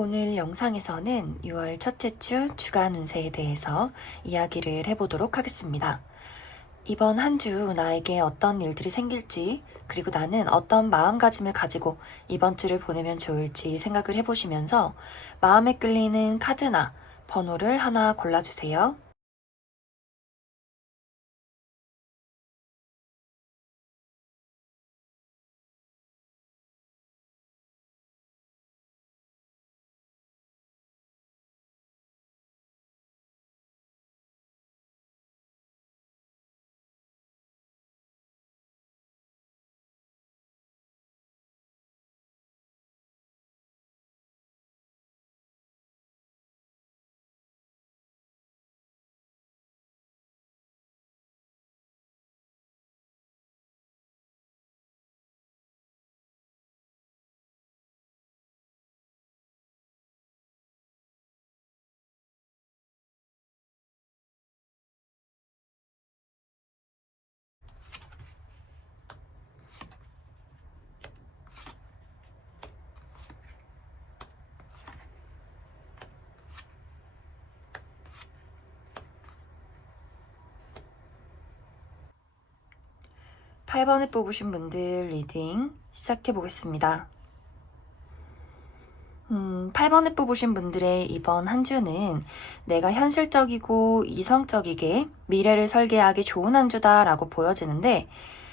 오늘 영상에서는 6월 첫째 주 주간 운세에 대해서 이야기를 해보도록 하겠습니다. 이번 한 주 나에게 어떤 일들이 생길지, 그리고 나는 어떤 마음가짐을 가지고 이번 주를 보내면 좋을지 생각을 해보시면서 마음에 끌리는 카드나 번호를 하나 골라주세요. 팔 8번을 뽑으신 분들 리딩 시작해 보겠습니다. 8번을 뽑으신 분들의 이번 한 주는 내가 현실적이고 이성적이게 미래를 설계하기 좋은 한 주다라고 보여지는데,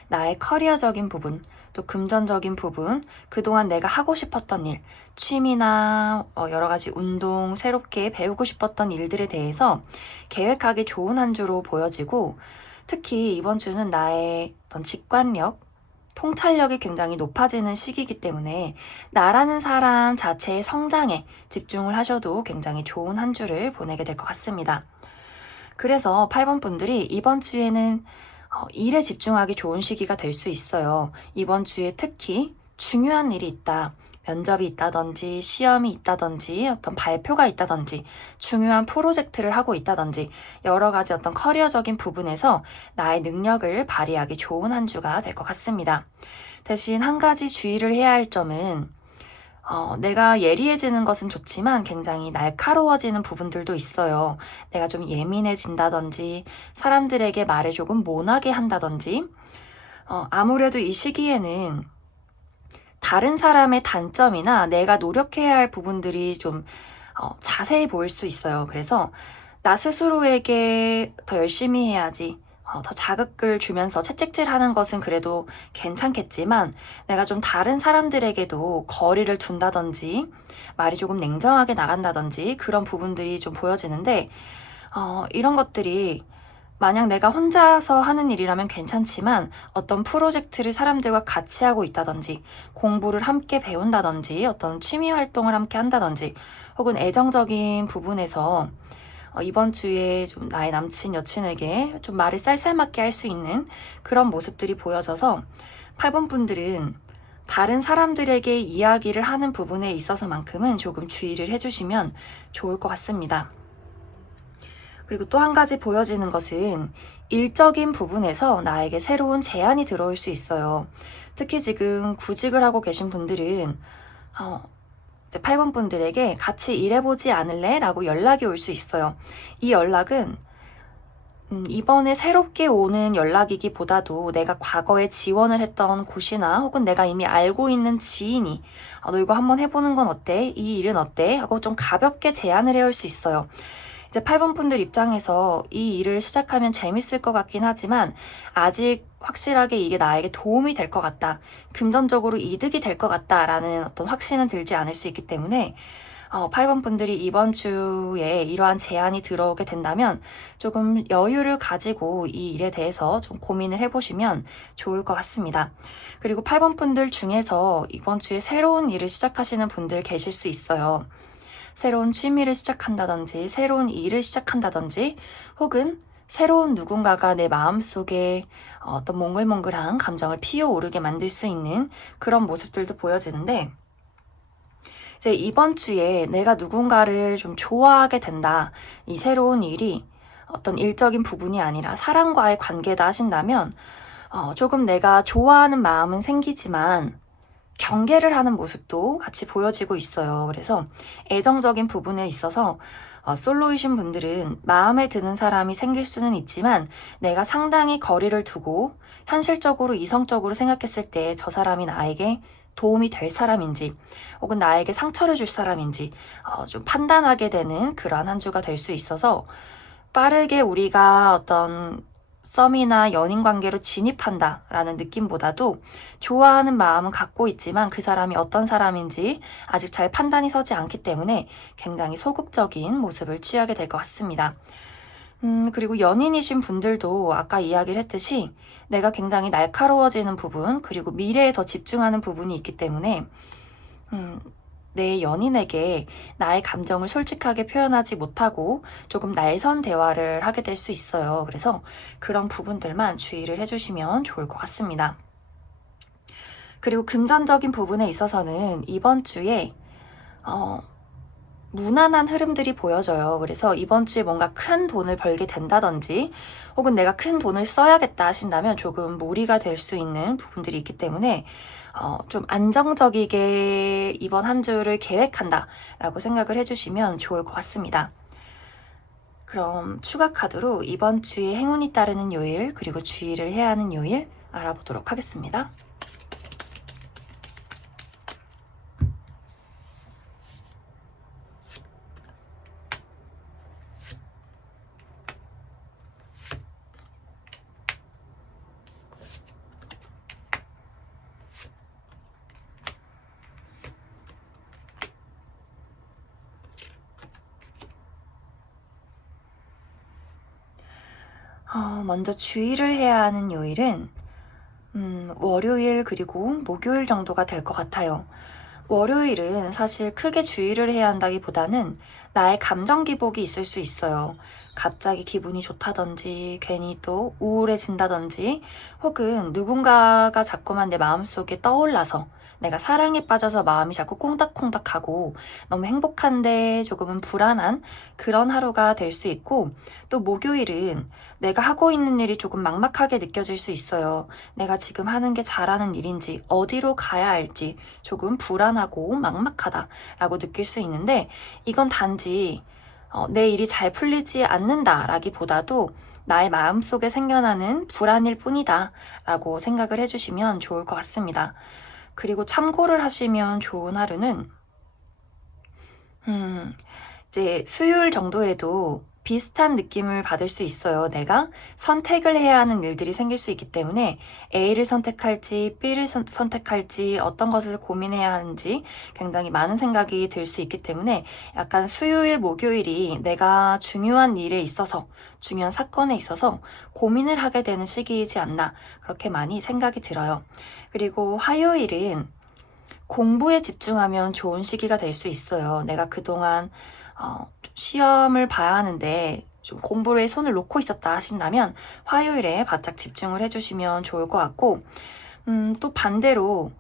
나의 커리어적인 부분, 또 금전적인 부분, 그동안 내가 하고 싶었던 일, 취미나 여러 가지 운동, 새롭게 배우고 싶었던 일들에 대해서 계획하기 좋은 한 주로 보여지고, 특히 이번 주는 나의 어떤 직관력, 통찰력이 굉장히 높아지는 시기이기 때문에 나라는 사람 자체의 성장에 집중을 하셔도 굉장히 좋은 한 주를 보내게 될 것 같습니다. 그래서 8번 분들이 이번 주에는 일에 집중하기 좋은 시기가 될 수 있어요. 이번 주에 특히 중요한 일이 있다. 면접이 있다든지 시험이 있다든지 어떤 발표가 있다든지 중요한 프로젝트를 하고 있다든지 여러 가지 어떤 커리어적인 부분에서 나의 능력을 발휘하기 좋은 한 주가 될 것 같습니다. 대신 한 가지 주의를 해야 할 점은 내가 예리해지는 것은 좋지만 굉장히 날카로워지는 부분들도 있어요. 내가 좀 예민해진다든지 사람들에게 말을 조금 모나게 한다든지 아무래도 이 시기에는 다른 사람의 단점이나 내가 노력해야 할 부분들이 좀 자세히 보일 수 있어요. 그래서 나 스스로에게 더 열심히 해야지, 더 자극을 주면서 채찍질하는 것은 그래도 괜찮겠지만, 내가 좀 다른 사람들에게도 거리를 둔다든지 말이 조금 냉정하게 나간다든지 그런 부분들이 좀 보여지는데, 이런 것들이 만약 내가 혼자서 하는 일이라면 괜찮지만 어떤 프로젝트를 사람들과 같이 하고 있다든지 공부를 함께 배운다든지 어떤 취미 활동을 함께 한다든지 혹은 애정적인 부분에서 이번 주에 좀 나의 남친, 여친에게 좀 말을 쌀쌀맞게 할 수 있는 그런 모습들이 보여져서 8번 분들은 다른 사람들에게 이야기를 하는 부분에 있어서만큼은 조금 주의를 해주시면 좋을 것 같습니다. 그리고 또 한 가지 보여지는 것은 일적인 부분에서 나에게 새로운 제안이 들어올 수 있어요. 특히 지금 구직을 하고 계신 분들은 이제 8번 분들에게 같이 일해보지 않을래? 라고 연락이 올 수 있어요. 이 연락은 이번에 새롭게 오는 연락이기보다도 내가 과거에 지원을 했던 곳이나 혹은 내가 이미 알고 있는 지인이 너 이거 한번 해보는 건 어때? 이 일은 어때? 하고 좀 가볍게 제안을 해올 수 있어요. 이제 8번 분들 입장에서 이 일을 시작하면 재밌을 것 같긴 하지만 아직 확실하게 이게 나에게 도움이 될 것 같다, 금전적으로 이득이 될 것 같다라는 어떤 확신은 들지 않을 수 있기 때문에 8번 분들이 이번 주에 이러한 제안이 들어오게 된다면 조금 여유를 가지고 이 일에 대해서 좀 고민을 해보시면 좋을 것 같습니다. 그리고 8번 분들 중에서 이번 주에 새로운 일을 시작하시는 분들 계실 수 있어요. 새로운 취미를 시작한다든지 새로운 일을 시작한다든지 혹은 새로운 누군가가 내 마음속에 어떤 몽글몽글한 감정을 피어오르게 만들 수 있는 그런 모습들도 보여지는데, 이제 이번 주에 내가 누군가를 좀 좋아하게 된다, 이 새로운 일이 어떤 일적인 부분이 아니라 사람과의 관계다 하신다면 조금 내가 좋아하는 마음은 생기지만 경계를 하는 모습도 같이 보여지고 있어요. 그래서 애정적인 부분에 있어서 솔로이신 분들은 마음에 드는 사람이 생길 수는 있지만 내가 상당히 거리를 두고 현실적으로 이성적으로 생각했을 때 저 사람이 나에게 도움이 될 사람인지 혹은 나에게 상처를 줄 사람인지 좀 판단하게 되는 그러한 한 주가 될 수 있어서 빠르게 우리가 어떤 썸이나 연인 관계로 진입한다라는 느낌보다도 좋아하는 마음은 갖고 있지만 그 사람이 어떤 사람인지 아직 잘 판단이 서지 않기 때문에 굉장히 소극적인 모습을 취하게 될 것 같습니다. 그리고 연인이신 분들도 아까 이야기를 했듯이 내가 굉장히 날카로워지는 부분, 그리고 미래에 더 집중하는 부분이 있기 때문에, 내 연인에게 나의 감정을 솔직하게 표현하지 못하고 조금 날선 대화를 하게 될 수 있어요. 그래서 그런 부분들만 주의를 해주시면 좋을 것 같습니다. 그리고 금전적인 부분에 있어서는 이번 주에, 무난한 흐름들이 보여져요. 그래서 이번 주에 뭔가 큰 돈을 벌게 된다든지 혹은 내가 큰 돈을 써야겠다 하신다면 조금 무리가 될 수 있는 부분들이 있기 때문에 좀 안정적이게 이번 한 주를 계획한다 라고 생각을 해주시면 좋을 것 같습니다. 그럼 추가 카드로 이번 주에 행운이 따르는 요일 그리고 주의를 해야 하는 요일 알아보도록 하겠습니다. 먼저 주의를 해야 하는 요일은 월요일 그리고 목요일 정도가 될 것 같아요. 월요일은 사실 크게 주의를 해야 한다기보다는 나의 감정 기복이 있을 수 있어요. 갑자기 기분이 좋다든지 괜히 또 우울해진다든지 혹은 누군가가 자꾸만 내 마음속에 떠올라서 내가 사랑에 빠져서 마음이 자꾸 콩닥콩닥하고 너무 행복한데 조금은 불안한 그런 하루가 될 수 있고, 또 목요일은 내가 하고 있는 일이 조금 막막하게 느껴질 수 있어요. 내가 지금 하는 게 잘하는 일인지 어디로 가야 할지 조금 불안하고 막막하다라고 느낄 수 있는데, 이건 단지 내 일이 잘 풀리지 않는다라기보다도 나의 마음속에 생겨나는 불안일 뿐이다 라고 생각을 해주시면 좋을 것 같습니다. 그리고 참고를 하시면 좋은 하루는 이제 수요일 정도에도 비슷한 느낌을 받을 수 있어요. 내가 선택을 해야 하는 일들이 생길 수 있기 때문에 A를 선택할지 B를 선택할지 어떤 것을 고민해야 하는지 굉장히 많은 생각이 들 수 있기 때문에 약간 수요일, 목요일이 내가 중요한 일에 있어서 중요한 사건에 있어서 고민을 하게 되는 시기이지 않나 그렇게 많이 생각이 들어요. 그리고 화요일은 공부에 집중하면 좋은 시기가 될 수 있어요. 내가 그동안 좀 시험을 봐야 하는데 좀 공부에 손을 놓고 있었다 하신다면 화요일에 바짝 집중을 해주시면 좋을 것 같고, 또 반대로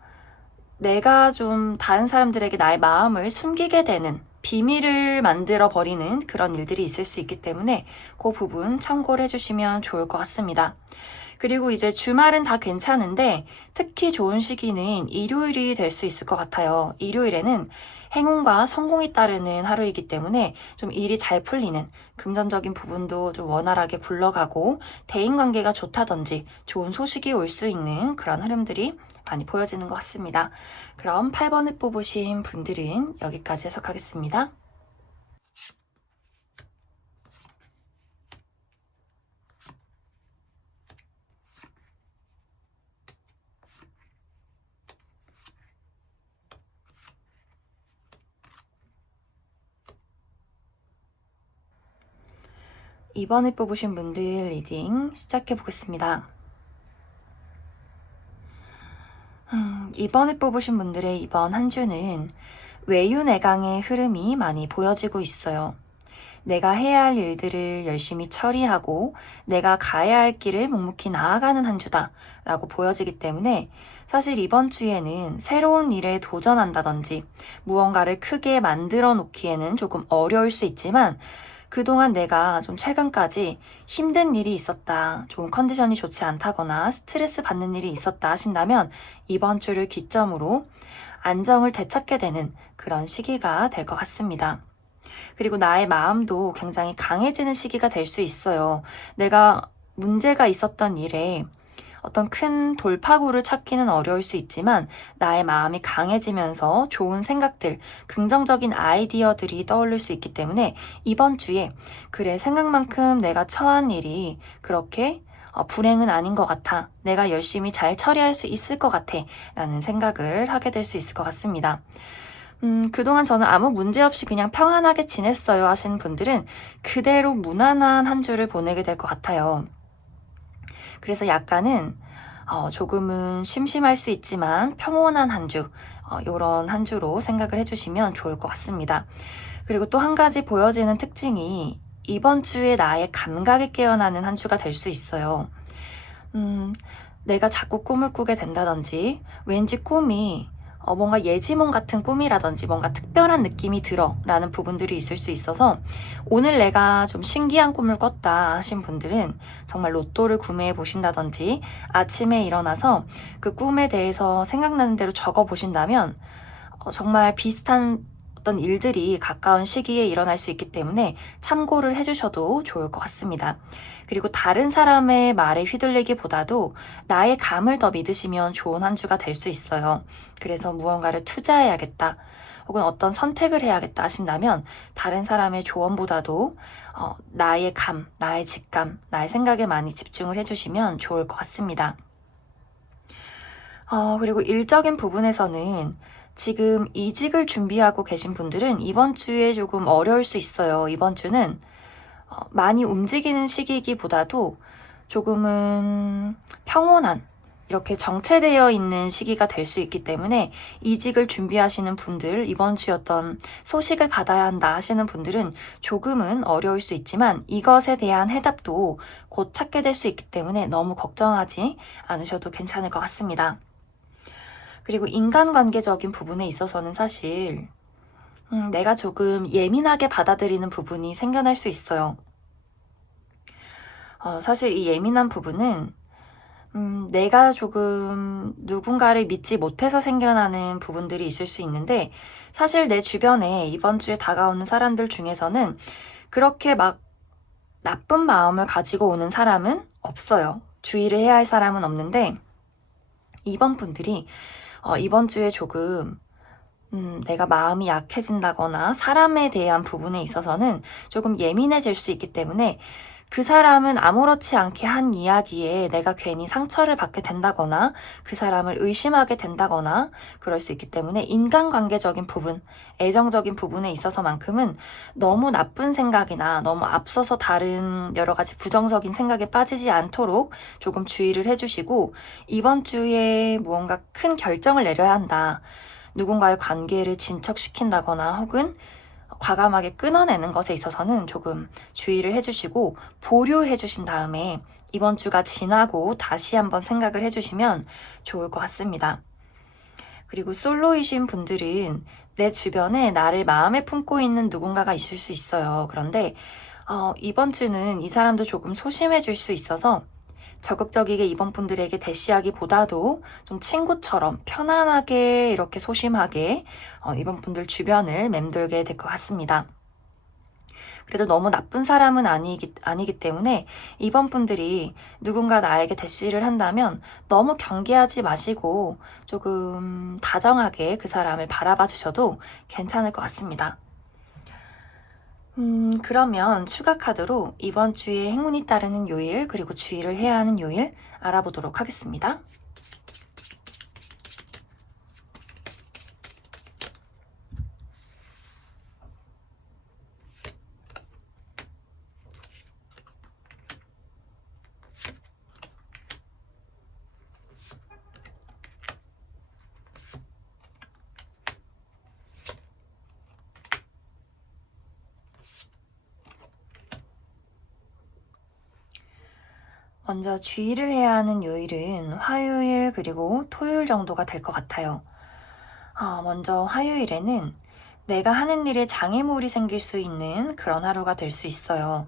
내가 좀 다른 사람들에게 나의 마음을 숨기게 되는 비밀을 만들어 버리는 그런 일들이 있을 수 있기 때문에 그 부분 참고를 해주시면 좋을 것 같습니다. 그리고 이제 주말은 다 괜찮은데 특히 좋은 시기는 일요일이 될 수 있을 것 같아요. 일요일에는 행운과 성공이 따르는 하루이기 때문에 좀 일이 잘 풀리는, 금전적인 부분도 좀 원활하게 굴러가고 대인관계가 좋다든지 좋은 소식이 올 수 있는 그런 흐름들이 많이 보여지는 것 같습니다. 그럼 8번을 뽑으신 분들은 여기까지 해석하겠습니다. 이번에 뽑으신 분들 리딩 시작해 보겠습니다. 이번에 뽑으신 분들의 이번 한 주는 외유내강의 흐름이 많이 보여지고 있어요. 내가 해야 할 일들을 열심히 처리하고 내가 가야 할 길을 묵묵히 나아가는 한 주다 라고 보여지기 때문에 사실 이번 주에는 새로운 일에 도전한다든지 무언가를 크게 만들어 놓기에는 조금 어려울 수 있지만, 그동안 내가 좀 최근까지 힘든 일이 있었다, 좀 컨디션이 좋지 않다거나 스트레스 받는 일이 있었다 하신다면 이번 주를 기점으로 안정을 되찾게 되는 그런 시기가 될 것 같습니다. 그리고 나의 마음도 굉장히 강해지는 시기가 될 수 있어요. 내가 문제가 있었던 일에 어떤 큰 돌파구를 찾기는 어려울 수 있지만 나의 마음이 강해지면서 좋은 생각들, 긍정적인 아이디어들이 떠오를 수 있기 때문에 이번 주에 그래, 생각만큼 내가 처한 일이 그렇게 불행은 아닌 것 같아. 내가 열심히 잘 처리할 수 있을 것 같아. 라는 생각을 하게 될 수 있을 것 같습니다. 그동안 저는 아무 문제 없이 그냥 평안하게 지냈어요 하시는 분들은 그대로 무난한 한 주를 보내게 될 것 같아요. 그래서 약간은 조금은 심심할 수 있지만 평온한 한 주, 이런 한 주로 생각을 해주시면 좋을 것 같습니다. 그리고 또 한 가지 보여지는 특징이 이번 주에 나의 감각이 깨어나는 한 주가 될 수 있어요. 내가 자꾸 꿈을 꾸게 된다든지 왠지 꿈이 뭔가 예지몽 같은 꿈이라든지 뭔가 특별한 느낌이 들어 라는 부분들이 있을 수 있어서 오늘 내가 좀 신기한 꿈을 꿨다 하신 분들은 정말 로또를 구매해 보신다든지 아침에 일어나서 그 꿈에 대해서 생각나는 대로 적어 보신다면 정말 비슷한 어떤 일들이 가까운 시기에 일어날 수 있기 때문에 참고를 해주셔도 좋을 것 같습니다. 그리고 다른 사람의 말에 휘둘리기보다도 나의 감을 더 믿으시면 좋은 한 주가 될 수 있어요. 그래서 무언가를 투자해야겠다 혹은 어떤 선택을 해야겠다 하신다면 다른 사람의 조언보다도 나의 감, 나의 직감, 나의 생각에 많이 집중을 해주시면 좋을 것 같습니다. 그리고 일적인 부분에서는 지금 이직을 준비하고 계신 분들은 이번 주에 조금 어려울 수 있어요. 이번 주는 많이 움직이는 시기이기보다도 조금은 평온한, 이렇게 정체되어 있는 시기가 될 수 있기 때문에 이직을 준비하시는 분들, 이번 주에 어떤 소식을 받아야 한다 하시는 분들은 조금은 어려울 수 있지만 이것에 대한 해답도 곧 찾게 될 수 있기 때문에 너무 걱정하지 않으셔도 괜찮을 것 같습니다. 그리고 인간관계적인 부분에 있어서는 사실 내가 조금 예민하게 받아들이는 부분이 생겨날 수 있어요. 사실 이 예민한 부분은 내가 조금 누군가를 믿지 못해서 생겨나는 부분들이 있을 수 있는데 사실 내 주변에 이번 주에 다가오는 사람들 중에서는 그렇게 막 나쁜 마음을 가지고 오는 사람은 없어요. 주의를 해야 할 사람은 없는데 이번 분들이 이번 주에 조금 내가 마음이 약해진다거나 사람에 대한 부분에 있어서는 조금 예민해질 수 있기 때문에 그 사람은 아무렇지 않게 한 이야기에 내가 괜히 상처를 받게 된다거나 그 사람을 의심하게 된다거나 그럴 수 있기 때문에 인간관계적인 부분, 애정적인 부분에 있어서만큼은 너무 나쁜 생각이나 너무 앞서서 다른 여러 가지 부정적인 생각에 빠지지 않도록 조금 주의를 해주시고 이번 주에 무언가 큰 결정을 내려야 한다. 누군가의 관계를 진척시킨다거나 혹은 과감하게 끊어내는 것에 있어서는 조금 주의를 해주시고 보류해 주신 다음에 이번 주가 지나고 다시 한번 생각을 해주시면 좋을 것 같습니다. 그리고 솔로이신 분들은 내 주변에 나를 마음에 품고 있는 누군가가 있을 수 있어요. 그런데 이번 주는 이 사람도 조금 소심해질 수 있어서 적극적이게 이번 분들에게 대시하기보다도 좀 친구처럼 편안하게 이렇게 소심하게 이번 분들 주변을 맴돌게 될 것 같습니다. 그래도 너무 나쁜 사람은 아니기 때문에 이번 분들이 누군가 나에게 대시를 한다면 너무 경계하지 마시고 조금 다정하게 그 사람을 바라봐 주셔도 괜찮을 것 같습니다. 그러면 추가 카드로 이번 주에 행운이 따르는 요일 그리고 주의를 해야 하는 요일 알아보도록 하겠습니다. 먼저 주의를 해야 하는 요일은 화요일 그리고 토요일 정도가 될 것 같아요. 먼저 화요일에는 내가 하는 일에 장애물이 생길 수 있는 그런 하루가 될 수 있어요.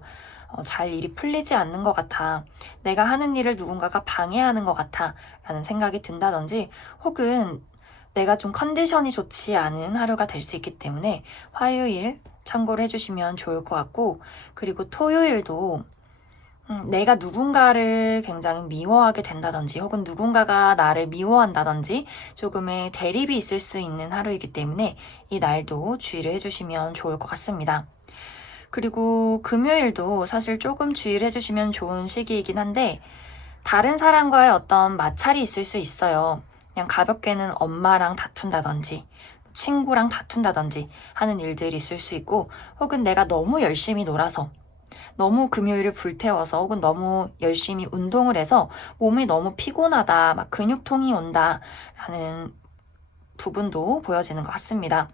잘 일이 풀리지 않는 것 같아. 내가 하는 일을 누군가가 방해하는 것 같아. 라는 생각이 든다든지 혹은 내가 좀 컨디션이 좋지 않은 하루가 될 수 있기 때문에 화요일 참고를 해주시면 좋을 것 같고, 그리고 토요일도 내가 누군가를 굉장히 미워하게 된다든지 혹은 누군가가 나를 미워한다든지 조금의 대립이 있을 수 있는 하루이기 때문에 이 날도 주의를 해주시면 좋을 것 같습니다. 그리고 금요일도 사실 조금 주의를 해주시면 좋은 시기이긴 한데, 다른 사람과의 어떤 마찰이 있을 수 있어요. 그냥 가볍게는 엄마랑 다툰다든지 친구랑 다툰다든지 하는 일들이 있을 수 있고, 혹은 내가 너무 열심히 놀아서, 너무 금요일을 불태워서, 혹은 너무 열심히 운동을 해서 몸이 너무 피곤하다, 막 근육통이 온다 라는 부분도 보여지는 것 같습니다.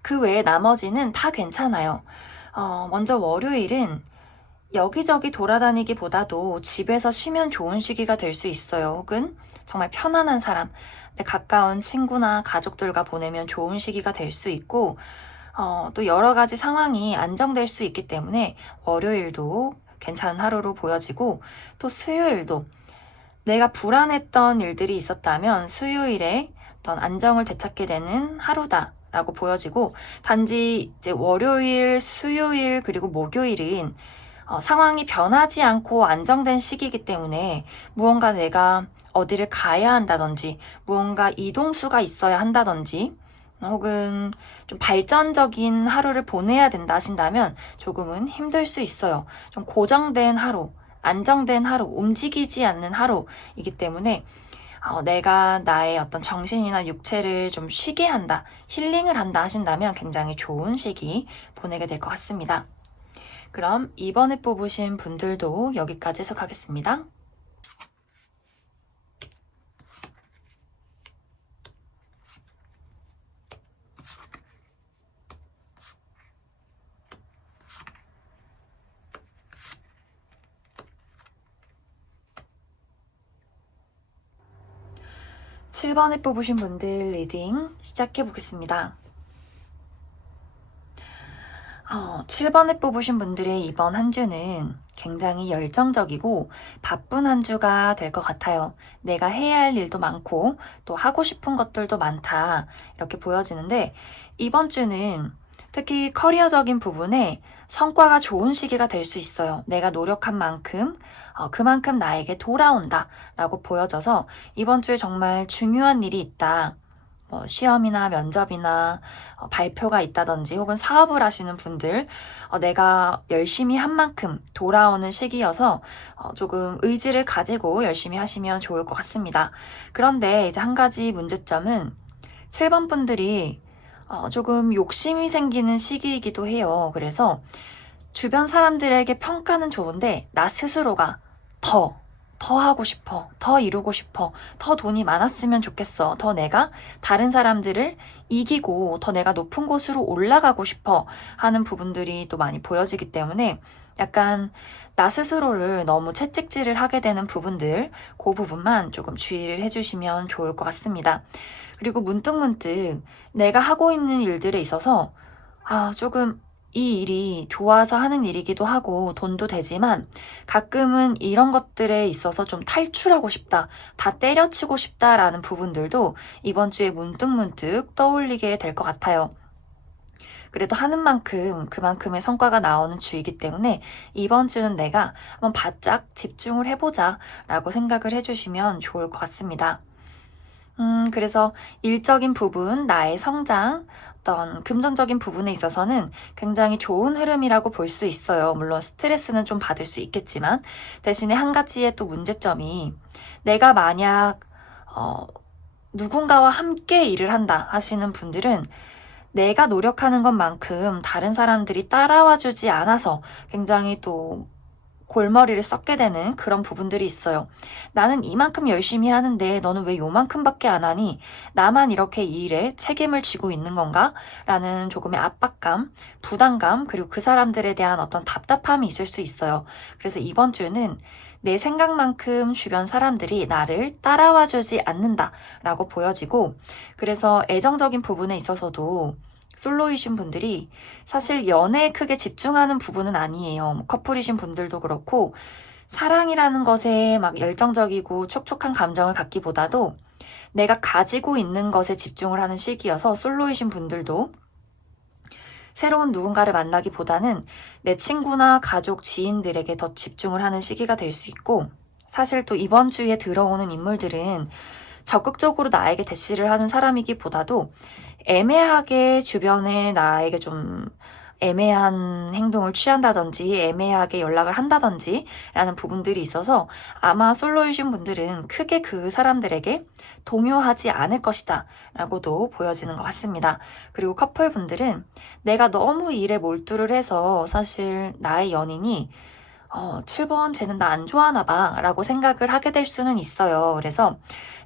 그 외에 나머지는 다 괜찮아요. 먼저 월요일은 여기저기 돌아다니기보다도 집에서 쉬면 좋은 시기가 될 수 있어요. 혹은 정말 편안한 사람, 내 가까운 친구나 가족들과 보내면 좋은 시기가 될 수 있고, 또 여러 가지 상황이 안정될 수 있기 때문에 월요일도 괜찮은 하루로 보여지고, 또 수요일도 내가 불안했던 일들이 있었다면 수요일에 어떤 안정을 되찾게 되는 하루다라고 보여지고, 단지 이제 월요일, 수요일, 그리고 목요일은 상황이 변하지 않고 안정된 시기이기 때문에 무언가 내가 어디를 가야 한다든지, 무언가 이동수가 있어야 한다든지, 혹은 좀 발전적인 하루를 보내야 된다 하신다면 조금은 힘들 수 있어요. 좀 고정된 하루, 안정된 하루, 움직이지 않는 하루이기 때문에 내가 나의 어떤 정신이나 육체를 좀 쉬게 한다, 힐링을 한다 하신다면 굉장히 좋은 시기 보내게 될 것 같습니다. 그럼 이번에 뽑으신 분들도 여기까지 해석하겠습니다. (7번에) 뽑으신 분들 리딩 시작해 보겠습니다. 7번에 뽑으신 분들의 이번 한 주는 굉장히 열정적이고 바쁜 한 주가 될 것 같아요. 내가 해야 할 일도 많고 또 하고 싶은 것들도 많다, 이렇게 보여지는데, 이번 주는 특히 커리어적인 부분에 성과가 좋은 시기가 될 수 있어요. 내가 노력한 만큼 그만큼 나에게 돌아온다 라고 보여져서 이번 주에 정말 중요한 일이 있다, 시험이나 면접이나 발표가 있다든지, 혹은 사업을 하시는 분들, 내가 열심히 한 만큼 돌아오는 시기여서 조금 의지를 가지고 열심히 하시면 좋을 것 같습니다. 그런데 이제 한 가지 문제점은 7번 분들이 조금 욕심이 생기는 시기이기도 해요. 그래서 주변 사람들에게 평가는 좋은데 나 스스로가 더 하고 싶어, 더 이루고 싶어, 더 돈이 많았으면 좋겠어, 더 내가 다른 사람들을 이기고 더 내가 높은 곳으로 올라가고 싶어 하는 부분들이 또 많이 보여지기 때문에 약간 나 스스로를 너무 채찍질을 하게 되는 부분들, 그 부분만 조금 주의를 해주시면 좋을 것 같습니다. 그리고 문득문득 내가 하고 있는 일들에 있어서 조금 이 일이 좋아서 하는 일이기도 하고 돈도 되지만 가끔은 이런 것들에 있어서 좀 탈출하고 싶다, 다 때려치고 싶다라는 부분들도 이번 주에 문득문득 떠올리게 될 것 같아요. 그래도 하는 만큼 그만큼의 성과가 나오는 주이기 때문에 이번 주는 내가 한번 바짝 집중을 해보자 라고 생각을 해주시면 좋을 것 같습니다. 그래서 일적인 부분, 나의 성장, 어떤 금전적인 부분에 있어서는 굉장히 좋은 흐름이라고 볼 수 있어요. 물론 스트레스는 좀 받을 수 있겠지만, 대신에 한 가지의 또 문제점이, 내가 만약 누군가와 함께 일을 한다 하시는 분들은 내가 노력하는 것만큼 다른 사람들이 따라와 주지 않아서 굉장히 또 골머리를 썩게 되는 그런 부분들이 있어요. 나는 이만큼 열심히 하는데 너는 왜 요만큼밖에 안 하니? 나만 이렇게 이 일에 책임을 지고 있는 건가? 라는 조금의 압박감, 부담감, 그리고 그 사람들에 대한 어떤 답답함이 있을 수 있어요. 그래서 이번 주는 내 생각만큼 주변 사람들이 나를 따라와 주지 않는다 라고 보여지고, 그래서 애정적인 부분에 있어서도 솔로이신 분들이 사실 연애에 크게 집중하는 부분은 아니에요. 커플이신 분들도 그렇고, 사랑이라는 것에 막 열정적이고 촉촉한 감정을 갖기보다도 내가 가지고 있는 것에 집중을 하는 시기여서 솔로이신 분들도 새로운 누군가를 만나기보다는 내 친구나 가족, 지인들에게 더 집중을 하는 시기가 될 수 있고, 사실 또 이번 주에 들어오는 인물들은 적극적으로 나에게 대시를 하는 사람이기보다도 애매하게 주변에 나에게 좀 애매한 행동을 취한다든지 애매하게 연락을 한다든지 라는 부분들이 있어서 아마 솔로이신 분들은 크게 그 사람들에게 동요하지 않을 것이다 라고도 보여지는 것 같습니다. 그리고 커플분들은 내가 너무 일에 몰두를 해서 사실 나의 연인이 7번 쟤는 나 안 좋아하나 봐 라고 생각을 하게 될 수는 있어요. 그래서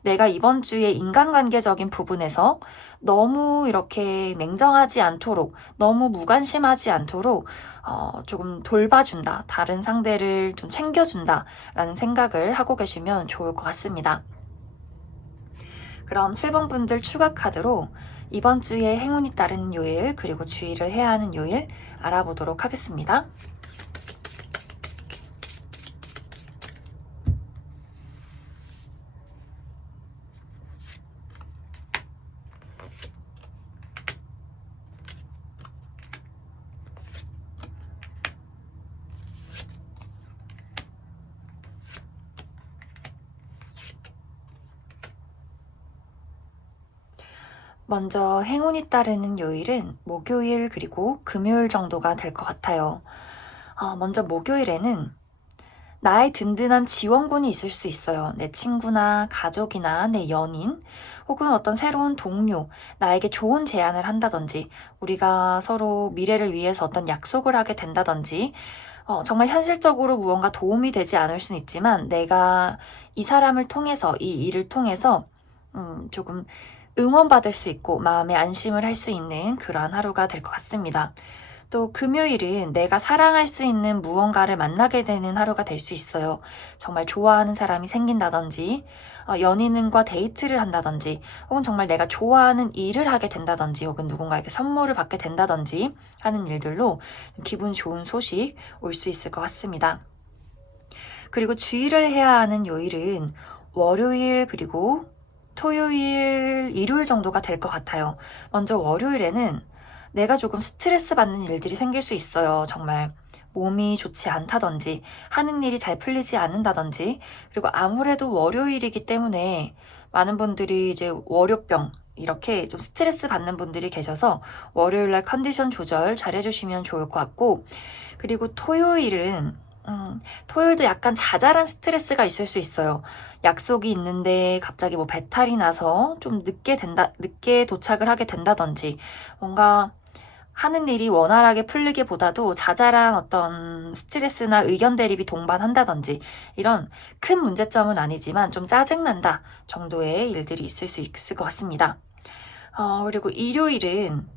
내가 이번 주에 인간관계적인 부분에서 너무 이렇게 냉정하지 않도록, 너무 무관심하지 않도록 조금 돌봐준다, 다른 상대를 좀 챙겨준다 라는 생각을 하고 계시면 좋을 것 같습니다. 그럼 7번 분들 추가 카드로 이번 주에 행운이 따르는 요일, 그리고 주의를 해야 하는 요일 알아보도록 하겠습니다. 먼저 행운이 따르는 요일은 목요일 그리고 금요일 정도가 될 것 같아요. 먼저 목요일에는 나의 든든한 지원군이 있을 수 있어요. 내 친구나 가족이나 내 연인, 혹은 어떤 새로운 동료, 나에게 좋은 제안을 한다든지, 우리가 서로 미래를 위해서 어떤 약속을 하게 된다든지, 정말 현실적으로 무언가 도움이 되지 않을 수는 있지만, 내가 이 사람을 통해서, 이 일을 통해서, 조금 응원받을 수 있고, 마음에 안심을 할 수 있는 그러한 하루가 될 것 같습니다. 또 금요일은 내가 사랑할 수 있는 무언가를 만나게 되는 하루가 될 수 있어요. 정말 좋아하는 사람이 생긴다든지, 연인과 데이트를 한다든지, 혹은 정말 내가 좋아하는 일을 하게 된다든지, 혹은 누군가에게 선물을 받게 된다든지 하는 일들로 기분 좋은 소식 올 수 있을 것 같습니다. 그리고 주의를 해야 하는 요일은 월요일 그리고 토요일, 일요일 정도가 될 것 같아요. 먼저 월요일에는 내가 조금 스트레스 받는 일들이 생길 수 있어요. 정말 몸이 좋지 않다든지, 하는 일이 잘 풀리지 않는다든지, 그리고 아무래도 월요일이기 때문에 많은 분들이 이제 월요병, 이렇게 좀 스트레스 받는 분들이 계셔서 월요일날 컨디션 조절 잘 해주시면 좋을 것 같고, 그리고 토요일도 약간 자잘한 스트레스가 있을 수 있어요. 약속이 있는데 갑자기 뭐 배탈이 나서 좀 늦게 도착을 하게 된다든지, 뭔가 하는 일이 원활하게 풀리기보다도 자잘한 어떤 스트레스나 의견 대립이 동반한다든지, 이런 큰 문제점은 아니지만 좀 짜증난다 정도의 일들이 있을 수 있을 것 같습니다. 그리고 일요일은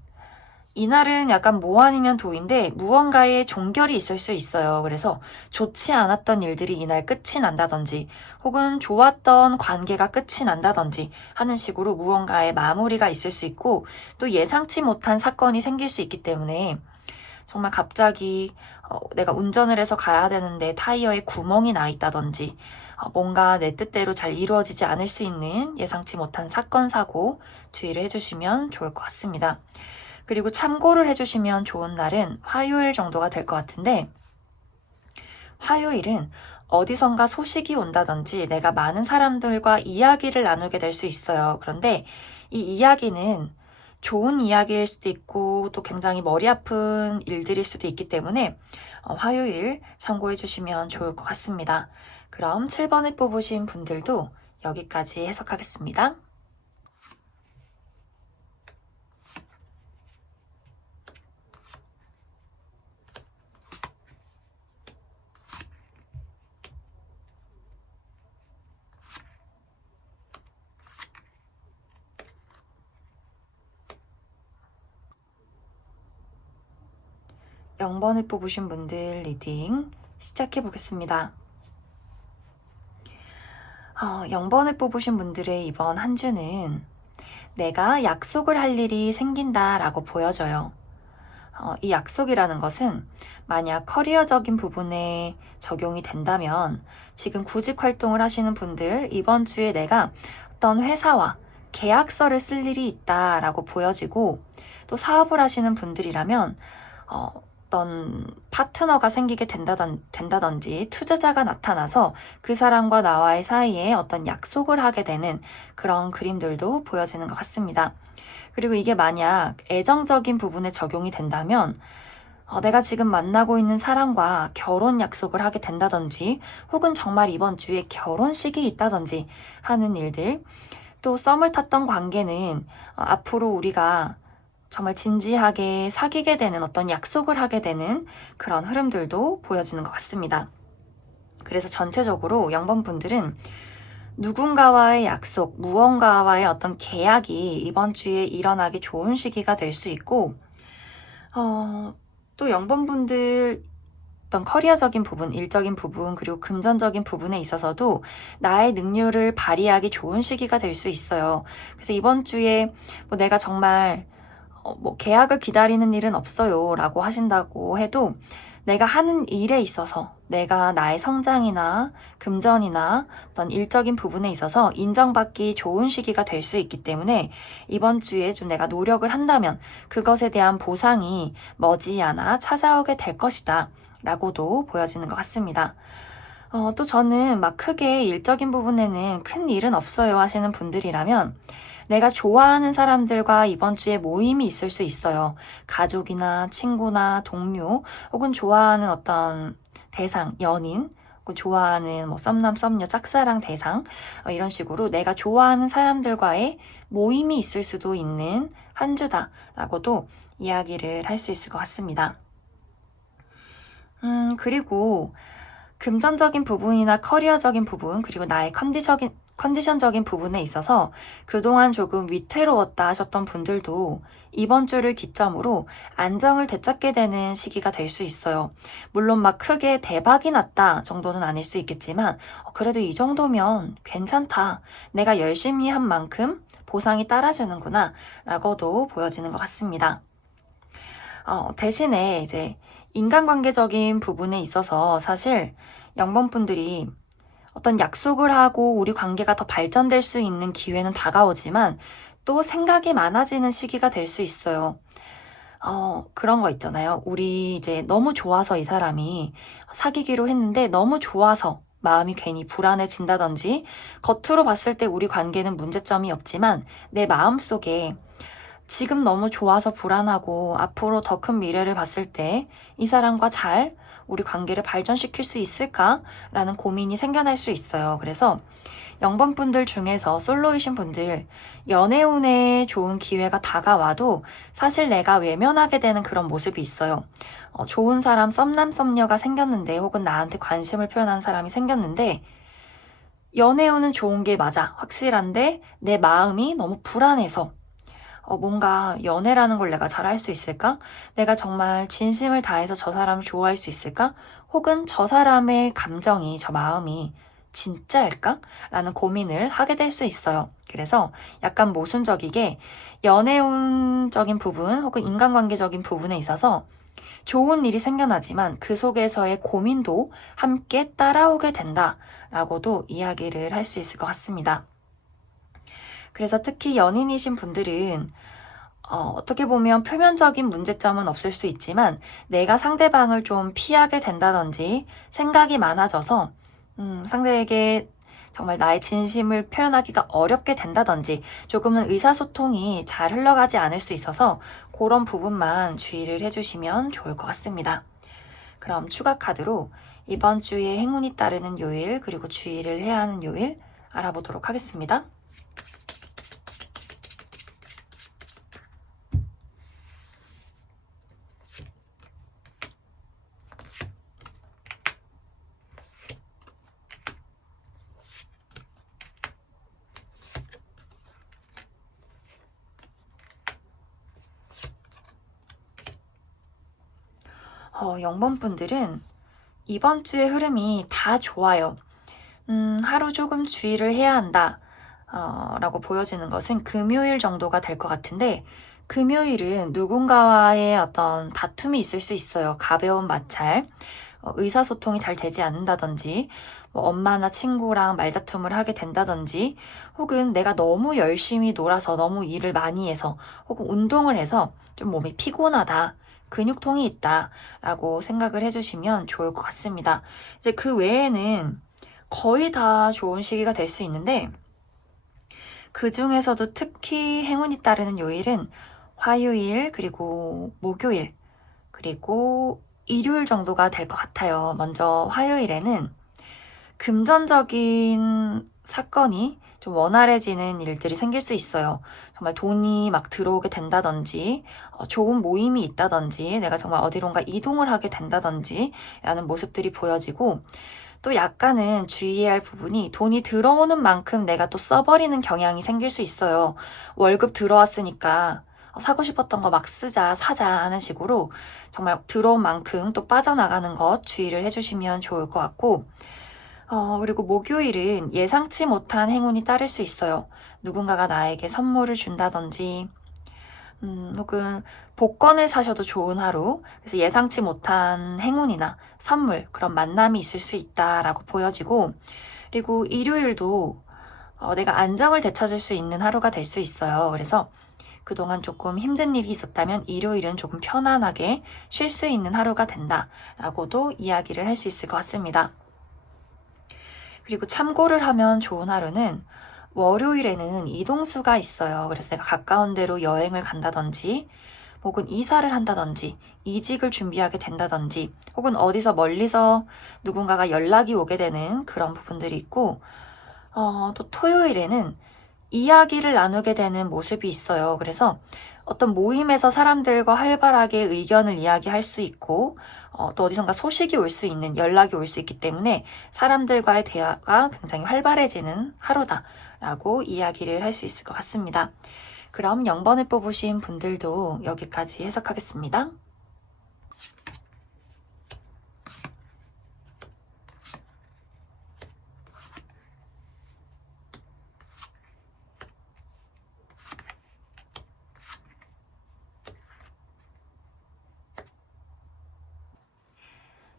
이날은 약간 모 아니면 도인데 무언가의 종결이 있을 수 있어요. 그래서 좋지 않았던 일들이 이날 끝이 난다든지, 혹은 좋았던 관계가 끝이 난다든지 하는 식으로 무언가의 마무리가 있을 수 있고, 또 예상치 못한 사건이 생길 수 있기 때문에 정말 갑자기 내가 운전을 해서 가야 되는데 타이어에 구멍이 나 있다든지, 뭔가 내 뜻대로 잘 이루어지지 않을 수 있는 예상치 못한 사건, 사고 주의를 해주시면 좋을 것 같습니다. 그리고 참고를 해주시면 좋은 날은 화요일 정도가 될 것 같은데, 화요일은 어디선가 소식이 온다든지 내가 많은 사람들과 이야기를 나누게 될 수 있어요. 그런데 이 이야기는 좋은 이야기일 수도 있고 또 굉장히 머리 아픈 일들일 수도 있기 때문에 화요일 참고해 주시면 좋을 것 같습니다. 그럼 7번을 뽑으신 분들도 여기까지 해석하겠습니다. 0번을 뽑으신 분들 리딩 시작해 보겠습니다. 0번을 뽑으신 분들의 이번 한 주는 내가 약속을 할 일이 생긴다라고 보여져요. 이 약속이라는 것은 만약 커리어적인 부분에 적용이 된다면, 지금 구직 활동을 하시는 분들, 이번 주에 내가 어떤 회사와 계약서를 쓸 일이 있다라고 보여지고, 또 사업을 하시는 분들이라면 어떤 파트너가 생기게 된다든지 투자자가 나타나서 그 사람과 나와의 사이에 어떤 약속을 하게 되는 그런 그림들도 보여지는 것 같습니다. 그리고 이게 만약 애정적인 부분에 적용이 된다면 내가 지금 만나고 있는 사람과 결혼 약속을 하게 된다든지, 혹은 정말 이번 주에 결혼식이 있다든지 하는 일들, 또 썸을 탔던 관계는 앞으로 우리가 정말 진지하게 사귀게 되는 어떤 약속을 하게 되는 그런 흐름들도 보여지는 것 같습니다. 그래서 전체적으로 0번 분들은 누군가와의 약속, 무언가와의 어떤 계약이 이번 주에 일어나기 좋은 시기가 될 수 있고, 또 0번 분들 어떤 커리어적인 부분, 일적인 부분, 그리고 금전적인 부분에 있어서도 나의 능률을 발휘하기 좋은 시기가 될 수 있어요. 그래서 이번 주에 내가 정말 계약을 기다리는 일은 없어요 라고 하신다고 해도, 내가 하는 일에 있어서 내가 나의 성장이나 금전이나 어떤 일적인 부분에 있어서 인정받기 좋은 시기가 될 수 있기 때문에 이번 주에 좀 내가 노력을 한다면 그것에 대한 보상이 머지않아 찾아오게 될 것이다 라고도 보여지는 것 같습니다. 또 저는 막 크게 일적인 부분에는 큰 일은 없어요 하시는 분들이라면, 내가 좋아하는 사람들과 이번 주에 모임이 있을 수 있어요. 가족이나 친구나 동료, 혹은 좋아하는 어떤 대상, 연인, 혹은 좋아하는 썸남, 썸녀, 짝사랑 대상, 이런 식으로 내가 좋아하는 사람들과의 모임이 있을 수도 있는 한 주다라고도 이야기를 할 수 있을 것 같습니다. 그리고 금전적인 부분이나 커리어적인 부분, 그리고 나의 컨디션적인 부분에 있어서 그동안 조금 위태로웠다 하셨던 분들도 이번 주를 기점으로 안정을 되찾게 되는 시기가 될 수 있어요. 물론 막 크게 대박이 났다 정도는 아닐 수 있겠지만, 그래도 이 정도면 괜찮다. 내가 열심히 한 만큼 보상이 따라주는구나 라고도 보여지는 것 같습니다. 대신에 이제 인간관계적인 부분에 있어서 사실 0번 분들이 어떤 약속을 하고 우리 관계가 더 발전될 수 있는 기회는 다가오지만, 또 생각이 많아지는 시기가 될 수 있어요. 그런 거 있잖아요. 우리 이제 너무 좋아서 이 사람이 사귀기로 했는데 너무 좋아서 마음이 괜히 불안해진다든지, 겉으로 봤을 때 우리 관계는 문제점이 없지만 내 마음속에 지금 너무 좋아서 불안하고 앞으로 더 큰 미래를 봤을 때 이 사람과 잘 우리 관계를 발전시킬 수 있을까라는 고민이 생겨날 수 있어요. 그래서 0번 분들 중에서 솔로이신 분들, 연애운에 좋은 기회가 다가와도 사실 내가 외면하게 되는 그런 모습이 있어요. 좋은 사람, 썸남, 썸녀가 생겼는데, 혹은 나한테 관심을 표현한 사람이 생겼는데, 연애운은 좋은 게 맞아, 확실한데 내 마음이 너무 불안해서 뭔가 연애라는 걸 내가 잘할 수 있을까? 내가 정말 진심을 다해서 저 사람을 좋아할 수 있을까? 혹은 저 사람의 감정이, 저 마음이 진짜일까? 라는 고민을 하게 될 수 있어요. 그래서 약간 모순적이게 연애운적인 부분 혹은 인간관계적인 부분에 있어서 좋은 일이 생겨나지만 그 속에서의 고민도 함께 따라오게 된다라고도 이야기를 할 수 있을 것 같습니다. 그래서 특히 연인이신 분들은 어떻게 보면 표면적인 문제점은 없을 수 있지만, 내가 상대방을 좀 피하게 된다든지 생각이 많아져서 상대에게 정말 나의 진심을 표현하기가 어렵게 된다든지, 조금은 의사소통이 잘 흘러가지 않을 수 있어서 그런 부분만 주의를 해주시면 좋을 것 같습니다. 그럼 추가 카드로 이번 주에 행운이 따르는 요일, 그리고 주의를 해야 하는 요일 알아보도록 하겠습니다. 어, 0번 분들은 이번 주의 흐름이 다 좋아요. 하루 조금 주의를 해야 한다 라고 보여지는 것은 금요일 정도가 될 것 같은데, 금요일은 누군가와의 어떤 다툼이 있을 수 있어요. 가벼운 마찰, 의사소통이 잘 되지 않는다든지, 뭐 엄마나 친구랑 말다툼을 하게 된다든지, 혹은 내가 너무 열심히 놀아서 너무 일을 많이 해서, 혹은 운동을 해서 좀 몸이 피곤하다, 근육통이 있다 라고 생각을 해주시면 좋을 것 같습니다. 이제 그 외에는 거의 다 좋은 시기가 될 수 있는데, 그 중에서도 특히 행운이 따르는 요일은 화요일, 그리고 목요일, 그리고 일요일 정도가 될 것 같아요. 먼저 화요일에는 금전적인 사건이 좀 원활해지는 일들이 생길 수 있어요. 정말 돈이 막 들어오게 된다든지, 좋은 모임이 있다든지, 내가 정말 어디론가 이동을 하게 된다든지 라는 모습들이 보여지고, 또 약간은 주의해야 할 부분이 돈이 들어오는 만큼 내가 또 써버리는 경향이 생길 수 있어요. 월급 들어왔으니까 사고 싶었던 거 막 쓰자, 사자 하는 식으로 정말 들어온 만큼 또 빠져나가는 것 주의를 해주시면 좋을 것 같고, 그리고 목요일은 예상치 못한 행운이 따를 수 있어요. 누군가가 나에게 선물을 준다든지, 혹은 복권을 사셔도 좋은 하루, 그래서 예상치 못한 행운이나 선물, 그런 만남이 있을 수 있다라고 보여지고, 그리고 일요일도 내가 안정을 되찾을 수 있는 하루가 될 수 있어요. 그래서 그동안 조금 힘든 일이 있었다면 일요일은 조금 편안하게 쉴 수 있는 하루가 된다라고도 이야기를 할 수 있을 것 같습니다. 그리고 참고를 하면 좋은 하루는 월요일에는 이동수가 있어요. 그래서 내가 가까운 데로 여행을 간다든지, 혹은 이사를 한다든지, 이직을 준비하게 된다든지, 혹은 어디서 멀리서 누군가가 연락이 오게 되는 그런 부분들이 있고, 또 토요일에는 이야기를 나누게 되는 모습이 있어요. 그래서 어떤 모임에서 사람들과 활발하게 의견을 이야기할 수 있고, 또 어디선가 소식이 올 수 있는, 연락이 올 수 있기 때문에 사람들과의 대화가 굉장히 활발해지는 하루다라고 이야기를 할 수 있을 것 같습니다. 그럼 0번을 뽑으신 분들도 여기까지 해석하겠습니다.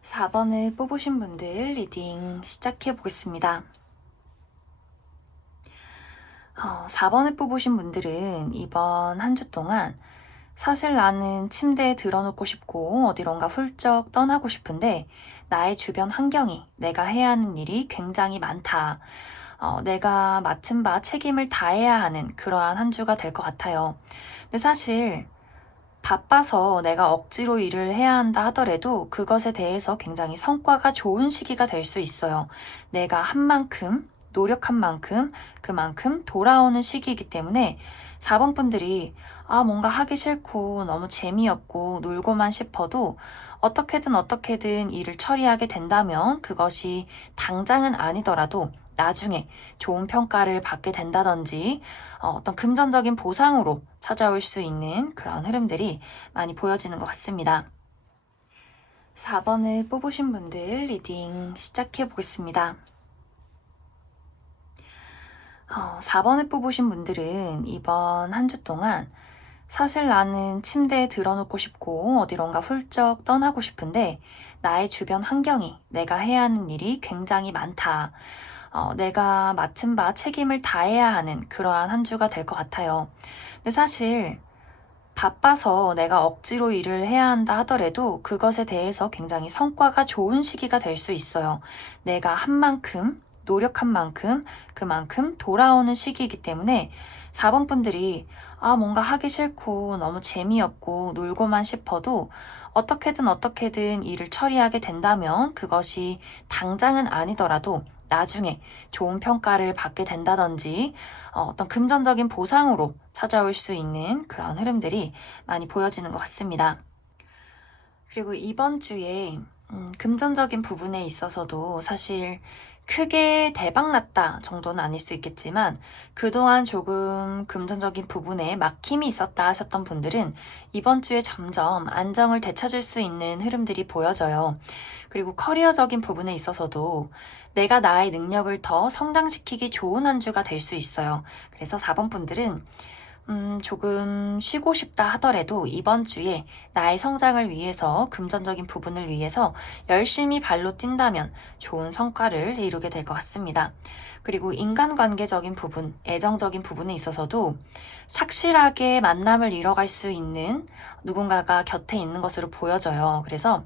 4번을 뽑으신 분들 리딩 시작해 보겠습니다. 4번을 뽑으신 분들은 이번 한 주 동안 사실 나는 침대에 들어눕고 싶고 어디론가 훌쩍 떠나고 싶은데 나의 주변 환경이, 내가 해야 하는 일이 굉장히 많다. 내가 맡은 바 책임을 다해야 하는 그러한 한 주가 될 것 같아요. 근데 사실 바빠서 내가 억지로 일을 해야 한다 하더라도 그것에 대해서 굉장히 성과가 좋은 시기가 될 수 있어요. 내가 한 만큼, 노력한 만큼, 그만큼 돌아오는 시기이기 때문에 4번 분들이 뭔가 하기 싫고 너무 재미없고 놀고만 싶어도 어떻게든 일을 처리하게 된다면 그것이 당장은 아니더라도 나중에 좋은 평가를 받게 된다든지 어떤 금전적인 보상으로 찾아올 수 있는 그런 흐름들이 많이 보여지는 것 같습니다. 4번을 뽑으신 분들 리딩 시작해 보겠습니다. 4번을 뽑으신 분들은 이번 한 주 동안 사실 나는 침대에 들어눕고 싶고 어디론가 훌쩍 떠나고 싶은데 나의 주변 환경이, 내가 해야 하는 일이 굉장히 많다. 내가 맡은 바 책임을 다해야 하는 그러한 한 주가 될 것 같아요. 근데 사실 바빠서 내가 억지로 일을 해야 한다 하더라도 그것에 대해서 굉장히 성과가 좋은 시기가 될 수 있어요. 내가 한 만큼, 노력한 만큼, 그만큼 돌아오는 시기이기 때문에 4번 분들이 뭔가 하기 싫고 너무 재미없고 놀고만 싶어도 어떻게든 일을 처리하게 된다면 그것이 당장은 아니더라도 나중에 좋은 평가를 받게 된다든지 어떤 금전적인 보상으로 찾아올 수 있는 그런 흐름들이 많이 보여지는 것 같습니다. 그리고 이번 주에 금전적인 부분에 있어서도 사실 크게 대박났다 정도는 아닐 수 있겠지만 그동안 조금 금전적인 부분에 막힘이 있었다 하셨던 분들은 이번 주에 점점 안정을 되찾을 수 있는 흐름들이 보여져요. 그리고 커리어적인 부분에 있어서도 내가 나의 능력을 더 성장시키기 좋은 한 주가 될 수 있어요. 그래서 4번 분들은 조금 쉬고 싶다 하더라도 이번 주에 나의 성장을 위해서, 금전적인 부분을 위해서 열심히 발로 뛴다면 좋은 성과를 이루게 될 것 같습니다. 그리고 인간관계적인 부분, 애정적인 부분에 있어서도 착실하게 만남을 이뤄갈 수 있는 누군가가 곁에 있는 것으로 보여져요. 그래서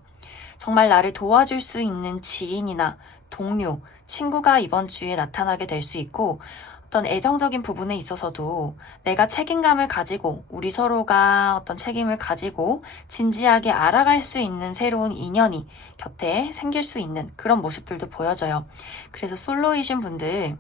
정말 나를 도와줄 수 있는 지인이나 동료, 친구가 이번 주에 나타나게 될 수 있고, 어떤 애정적인 부분에 있어서도 내가 책임감을 가지고 우리 서로가 어떤 책임을 가지고 진지하게 알아갈 수 있는 새로운 인연이 곁에 생길 수 있는 그런 모습들도 보여져요. 그래서 솔로이신 분들,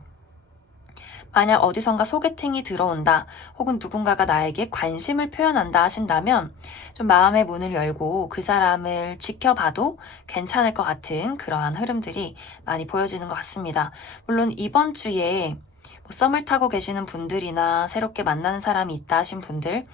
만약 어디선가 소개팅이 들어온다, 혹은 누군가가 나에게 관심을 표현한다 하신다면 좀 마음의 문을 열고 그 사람을 지켜봐도 괜찮을 것 같은 그러한 흐름들이 많이 보여지는 것 같습니다. 물론 이번 주에 썸을 타고 계시는 분들이나 새롭게 만나는 사람이 있다 하신 분들,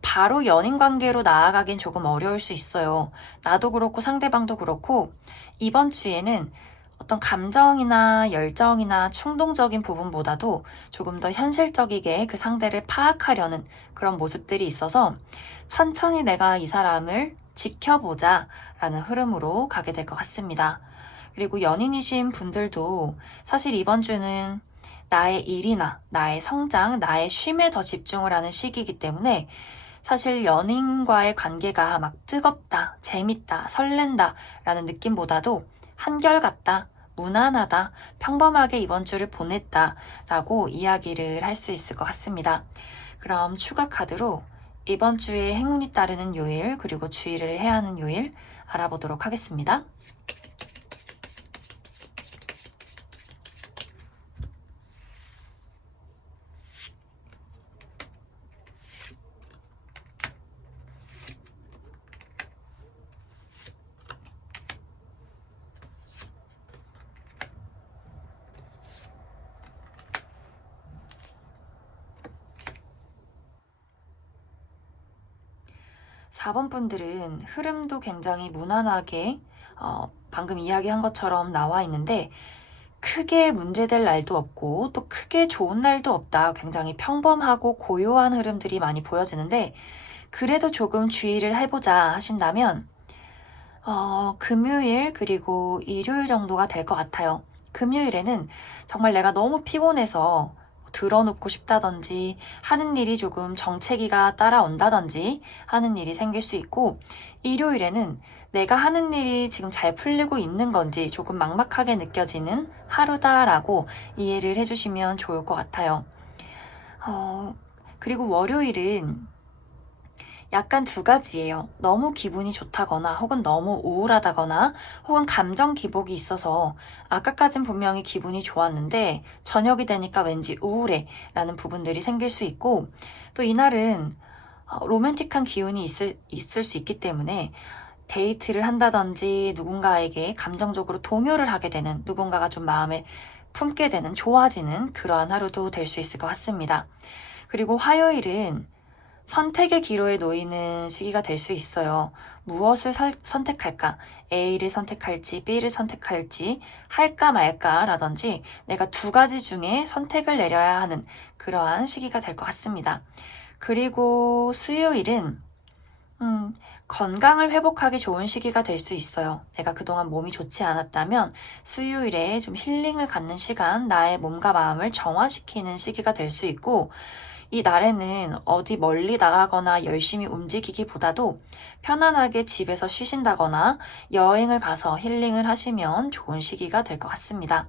바로 연인 관계로 나아가긴 조금 어려울 수 있어요. 나도 그렇고 상대방도 그렇고 이번 주에는 어떤 감정이나 열정이나 충동적인 부분보다도 조금 더 현실적이게 그 상대를 파악하려는 그런 모습들이 있어서 천천히 내가 이 사람을 지켜보자 라는 흐름으로 가게 될 것 같습니다. 그리고 연인이신 분들도 사실 이번 주는 나의 일이나 나의 성장, 나의 쉼에 더 집중을 하는 시기이기 때문에 사실 연인과의 관계가 막 뜨겁다, 재밌다, 설렌다 라는 느낌보다도 한결같다, 무난하다, 평범하게 이번 주를 보냈다 라고 이야기를 할 수 있을 것 같습니다. 그럼 추가 카드로 이번 주에 행운이 따르는 요일, 그리고 주의를 해야 하는 요일 알아보도록 하겠습니다. 4번 분들은 흐름도 굉장히 무난하게 방금 이야기한 것처럼 나와 있는데 크게 문제될 날도 없고 또 크게 좋은 날도 없다. 굉장히 평범하고 고요한 흐름들이 많이 보여지는데 그래도 조금 주의를 해보자 하신다면 금요일 그리고 일요일 정도가 될 것 같아요. 금요일에는 정말 내가 너무 피곤해서 들어눕고 싶다든지 하는 일이 조금 정체기가 따라온다든지 하는 일이 생길 수 있고, 일요일에는 내가 하는 일이 지금 잘 풀리고 있는 건지 조금 막막하게 느껴지는 하루다라고 이해를 해주시면 좋을 것 같아요. 그리고 월요일은 약간 두 가지예요. 너무 기분이 좋다거나 혹은 너무 우울하다거나 혹은 감정 기복이 있어서 아까까진 분명히 기분이 좋았는데 저녁이 되니까 왠지 우울해 라는 부분들이 생길 수 있고, 또 이날은 로맨틱한 기운이 있을 수 있기 때문에 데이트를 한다든지 누군가에게 감정적으로 동요를 하게 되는, 누군가가 좀 마음에 품게 되는, 좋아지는 그러한 하루도 될 수 있을 것 같습니다. 그리고 화요일은 선택의 기로에 놓이는 시기가 될 수 있어요. 무엇을 선택할까? A를 선택할지 B를 선택할지 할까 말까 라든지 내가 두 가지 중에 선택을 내려야 하는 그러한 시기가 될 것 같습니다. 그리고 수요일은 건강을 회복하기 좋은 시기가 될 수 있어요. 내가 그동안 몸이 좋지 않았다면 수요일에 좀 힐링을 갖는 시간, 나의 몸과 마음을 정화시키는 시기가 될 수 있고, 이 날에는 어디 멀리 나가거나 열심히 움직이기보다도 편안하게 집에서 쉬신다거나 여행을 가서 힐링을 하시면 좋은 시기가 될 것 같습니다.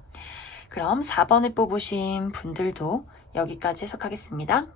그럼 4번을 뽑으신 분들도 여기까지 해석하겠습니다.